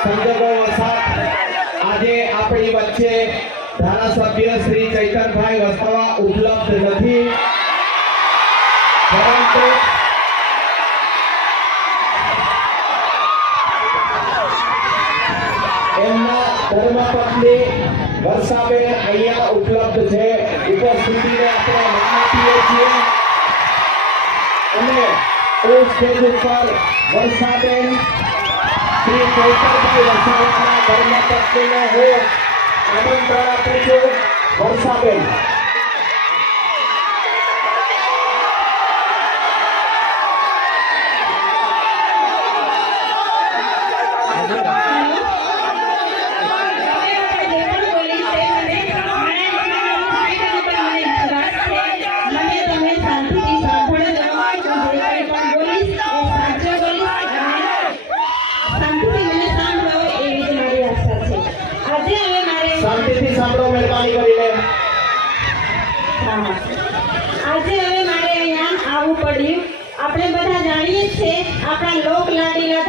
સંજોગો વસાત આજે આપણી વચ્ચે ધારાસભ્ય શ્રી ચૈતનભાઈ વસાવા ઉપલબ્ધ નથી, પરંતુ એમના ધર્મપત્ની વર્ષાબેન અહીંયા ઉપલબ્ધ છે. ઉપસ્થિતિને આપણે માન આપીએ છીએ અને એ સ્ટેજ ઉપર વર્ષાબેન શ્રી ચૈતનભાઈ વસાવાના ધર્મપત્નીને હું આમંત્રણ આપું છું. વર્ષાબેન, શાંતિથી સાંભળો, મહેરબાની કરીને. આજે હવે મારે અહીંયા આવવું પડ્યું. આપણે બધા જાણીએ છીએ આપણા લોક લાડીલા